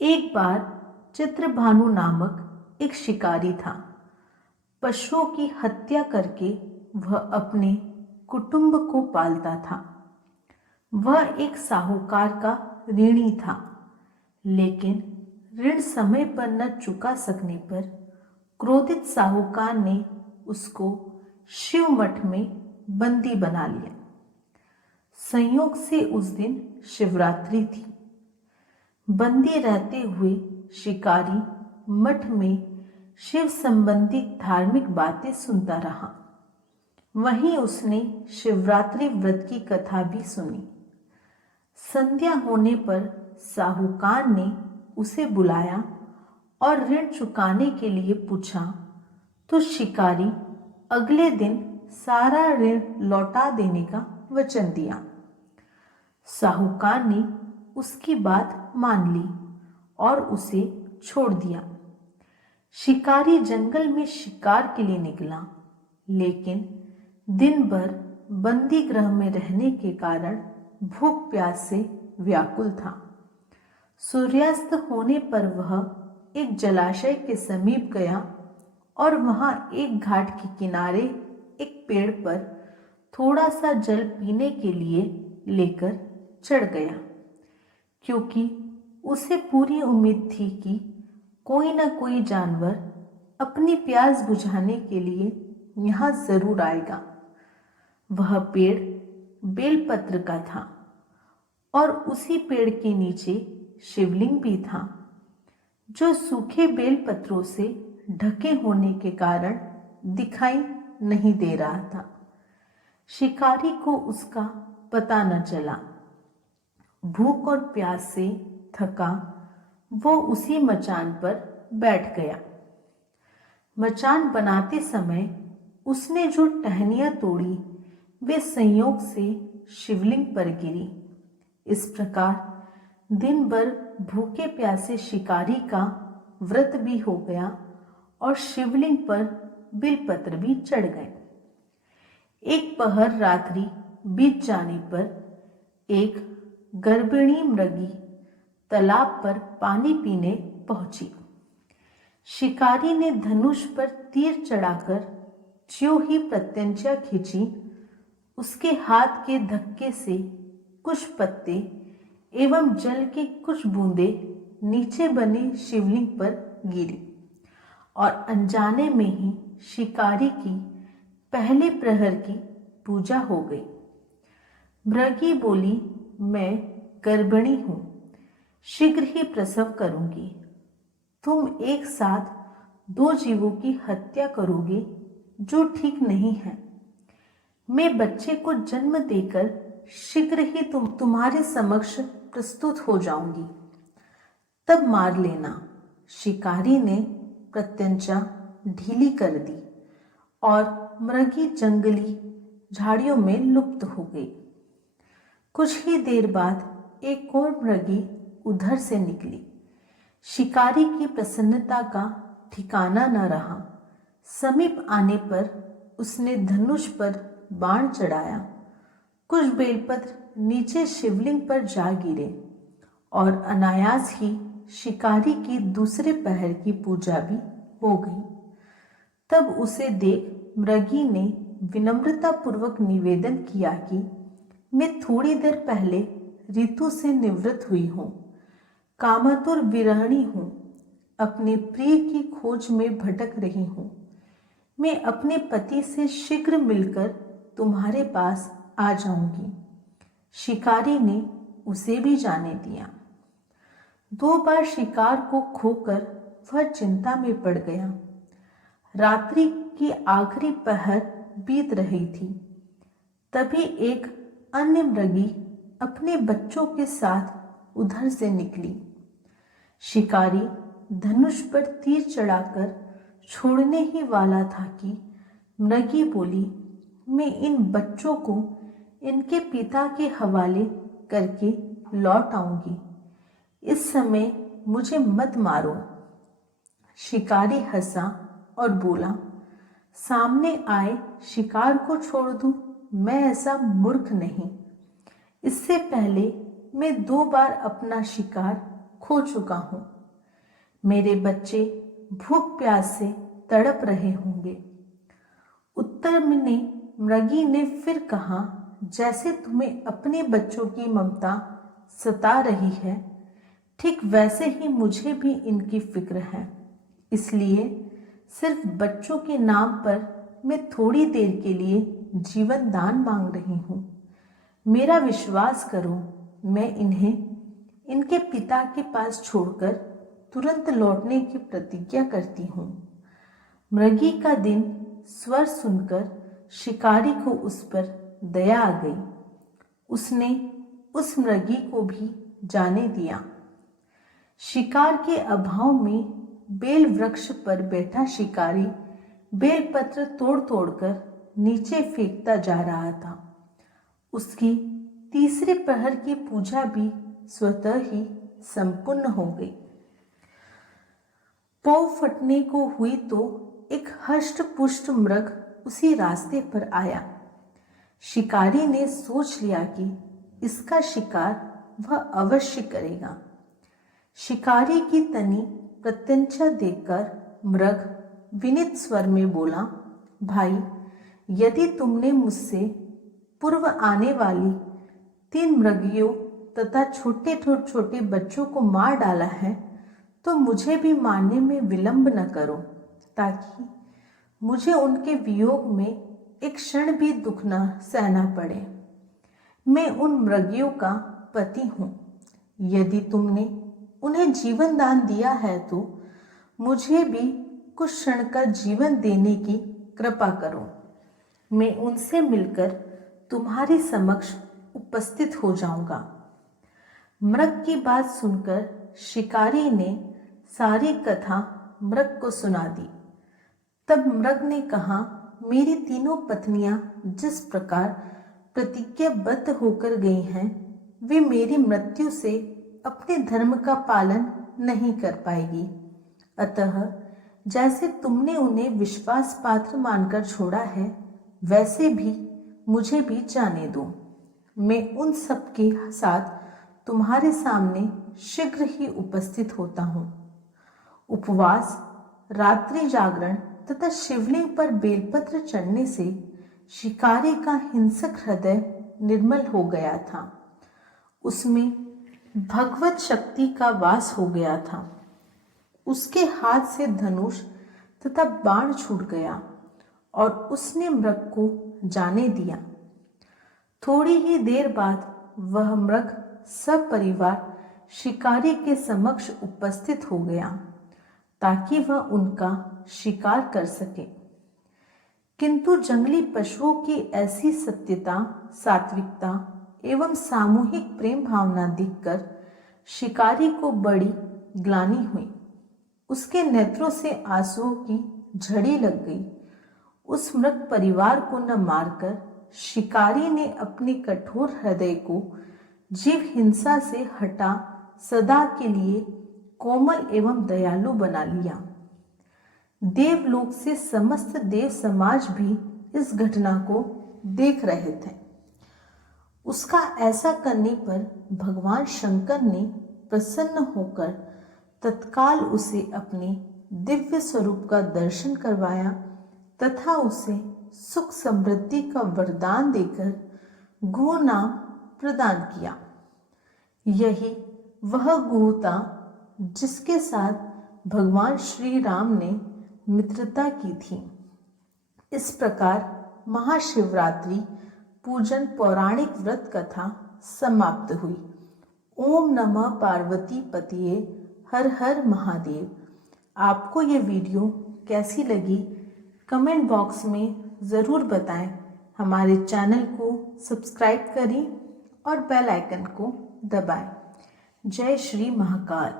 एक बार चित्रभानु नामक एक शिकारी था। पशुओं की हत्या करके वह अपने कुटुंब को पालता था। वह एक साहूकार का ऋणी था, लेकिन ऋण समय पर न चुका सकने पर क्रोधित साहूकार ने उसको शिव मठ में बंदी बना लिया। संयोग से उस दिन शिवरात्रि थी। बंदी रहते हुए शिकारी मठ में शिव संबंधी धार्मिक बातें सुनता रहा। वहीं उसने शिवरात्रि व्रत की कथा भी सुनी। संध्या होने पर साहूकार ने उसे बुलाया और ऋण चुकाने के लिए पूछा, तो शिकारी अगले दिन सारा ऋण लौटा देने का वचन दिया। साहूकार ने उसकी बात मान ली और उसे छोड़ दिया। शिकारी जंगल में शिकार के लिए निकला, लेकिन दिन भर बंदी गृह में रहने के कारण भूख प्यास से व्याकुल था। सूर्यास्त होने पर वह एक जलाशय के समीप गया और वहां एक घाट के किनारे एक पेड़ पर थोड़ा सा जल पीने के लिए लेकर चढ़ गया, क्योंकि उसे पूरी उम्मीद थी कि कोई न कोई जानवर अपनी प्यास बुझाने के लिए यहाँ जरूर आएगा। वह पेड़ बेलपत्र का था और उसी पेड़ के नीचे शिवलिंग भी था, जो सूखे बेलपत्रों से ढके होने के कारण दिखाई नहीं दे रहा था। शिकारी को उसका पता न चला। भूख और प्यास से थका वो उसी मचान पर बैठ गया। मचान बनाते समय उसने जो टहनियां तोड़ी वे संयोग से शिवलिंग पर गिरी। इस प्रकार दिन भर भूखे प्यासे शिकारी का व्रत भी हो गया और शिवलिंग पर बिलपत्र भी चढ़ गए। एक पहर रात्रि बीत जाने पर एक गर्भिणी मृगी तालाब पर पानी पीने पहुंची। शिकारी ने धनुष पर तीर चढ़ाकर ज्यों ही प्रत्यंचा खींची, उसके हाथ के धक्के से कुछ पत्ते एवं जल की कुछ बूंदें नीचे बने शिवलिंग पर गिरी और अनजाने में ही शिकारी की पहले प्रहर की पूजा हो गई। मृगी बोली, मैं गर्भिणी हूं, शीघ्र ही प्रसव करूंगी। तुम एक साथ दो जीवों की हत्या करोगे, जो ठीक नहीं है। मैं बच्चे को जन्म देकर शीघ्र ही तुम्हारे समक्ष प्रस्तुत हो जाऊंगी, तब मार लेना। शिकारी ने प्रत्यंचा ढीली कर दी और मृगी जंगली झाड़ियों में लुप्त हो गई। कुछ ही देर बाद एक और मृगी उधर से निकली। शिकारी की प्रसन्नता का ठिकाना न रहा। समीप आने पर उसने धनुष पर बाण चढ़ाया। कुछ बेलपत्र नीचे शिवलिंग पर जा गिरे और अनायास ही शिकारी की दूसरे पहर की पूजा भी हो गई। तब उसे देख मृगी ने विनम्रता पूर्वक निवेदन किया कि मैं थोड़ी देर पहले ऋतु से निवृत्त हुई हूँ, कामातुर विरहिणी हूँ, अपने प्रिय की खोज में भटक रही हूँ। मैं अपने पति से शीघ्र मिलकर तुम्हारे पास आ जाऊंगी। शिकारी ने उसे भी जाने दिया। 2 बार शिकार को खोकर वह चिंता में पड़ गया। रात्रि की आखिरी पहर बीत रही थी। तभी एक अन्य मृगी अपने बच्चों के साथ उधर से निकली। शिकारी धनुष पर तीर चढ़ाकर छोड़ने ही वाला था कि मृगी बोली, मैं इन बच्चों को इनके पिता के हवाले करके लौट आऊंगी। इस समय मुझे मत मारो। शिकारी हंसा और बोला, सामने आए शिकार को छोड़ दूं? मैं ऐसा मूर्ख नहीं। इससे पहले मैं 2 बार अपना शिकार खो चुका हूँ। मेरे बच्चे भूख प्यास से तड़प रहे होंगे। उत्तर में मृगी ने फिर कहा, जैसे तुम्हें अपने बच्चों की ममता सता रही है, ठीक वैसे ही मुझे भी इनकी फिक्र है। इसलिए सिर्फ बच्चों के नाम पर मैं थोड़ी देर के लिए जीवन दान मांग रही हूँ। मेरा विश्वास करो, मैं इन्हें इनके पिता के पास छोड़कर तुरंत लौटने की प्रतिज्ञा करती हूँ। मृगी का दिन स्वर सुनकर शिकारी को उस पर दया आ गई। उसने उस मृगी को भी जाने दिया। शिकार के अभाव में बेल वृक्ष पर बैठा शिकारी बेलपत्र तोड़ तोड़कर नीचे फेंकता जा रहा था। उसकी तीसरे प्रहर की पूजा भी स्वतः ही संपूर्ण हो गई। पौ फटने को हुई तो एक हष्ट पुष्ट मृग उसी रास्ते पर आया। शिकारी ने सोच लिया कि इसका शिकार वह अवश्य करेगा। शिकारी की तनी प्रत्यंचा देखकर मृग विनीत स्वर में बोला, भाई, यदि तुमने मुझसे पूर्व आने वाली 3 मृगियों तथा छोटे छोटे बच्चों को मार डाला है, तो मुझे भी मारने में विलंब न करो, ताकि मुझे उनके वियोग में एक क्षण भी दुख न सहना पड़े। मैं उन मृगियों का पति हूँ। यदि तुमने उन्हें जीवन दान दिया है तो मुझे भी कुछ क्षण का जीवन देने की कृपा करो। मैं उनसे मिलकर तुम्हारे समक्ष उपस्थित हो जाऊंगा। मृग की बात सुनकर शिकारी ने सारी कथा मृग को सुना दी। तब मृग ने कहा, मेरी तीनों पत्नियां जिस प्रकार प्रतिज्ञाबद्ध होकर गई हैं, वे मेरी मृत्यु से अपने धर्म का पालन नहीं कर पाएगी। अतः जैसे तुमने उन्हें विश्वास पात्र मानकर छोड़ा है, वैसे भी मुझे भी जाने दो। मैं उन सब के साथ तुम्हारे सामने शीघ्र ही उपस्थित होता हूँ। उपवास, रात्रि जागरण तथा शिवलिंग पर बेलपत्र चढ़ने से शिकारी का हिंसक हृदय निर्मल हो गया था। उसमें भगवत शक्ति का वास हो गया था। उसके हाथ से धनुष तथा बाण छूट गया और उसने मृग को जाने दिया। थोड़ी ही देर बाद वह मृग सपरिवार शिकारी के समक्ष उपस्थित हो गया, ताकि वह उनका शिकार कर सके। किंतु जंगली पशुओं की ऐसी सत्यता, सात्विकता एवं सामूहिक प्रेम भावना देखकर शिकारी को बड़ी ग्लानि हुई। उसके नेत्रों से आंसुओं की झड़ी लग गई। उस मृग परिवार को न मारकर शिकारी ने अपने कठोर हृदय को जीव हिंसा से हटा सदा के लिए कोमल एवं दयालु बना लिया। देवलोक से समस्त देव समाज भी इस घटना को देख रहे थे। उसका ऐसा करने पर भगवान शंकर ने प्रसन्न होकर तत्काल उसे अपने दिव्य स्वरूप का दर्शन करवाया तथा उसे सुख समृद्धि का वरदान देकर गो नाम प्रदान किया। यही वह गो था जिसके साथ भगवान श्री राम ने मित्रता की थी। इस प्रकार महाशिवरात्रि पूजन पौराणिक व्रत कथा समाप्त हुई। ओम नमः पार्वती पतिये हर हर महादेव। आपको ये वीडियो कैसी लगी कमेंट बॉक्स में ज़रूर बताएं। हमारे चैनल को सब्सक्राइब करें और बेल आइकन को दबाएं। जय श्री महाकाल।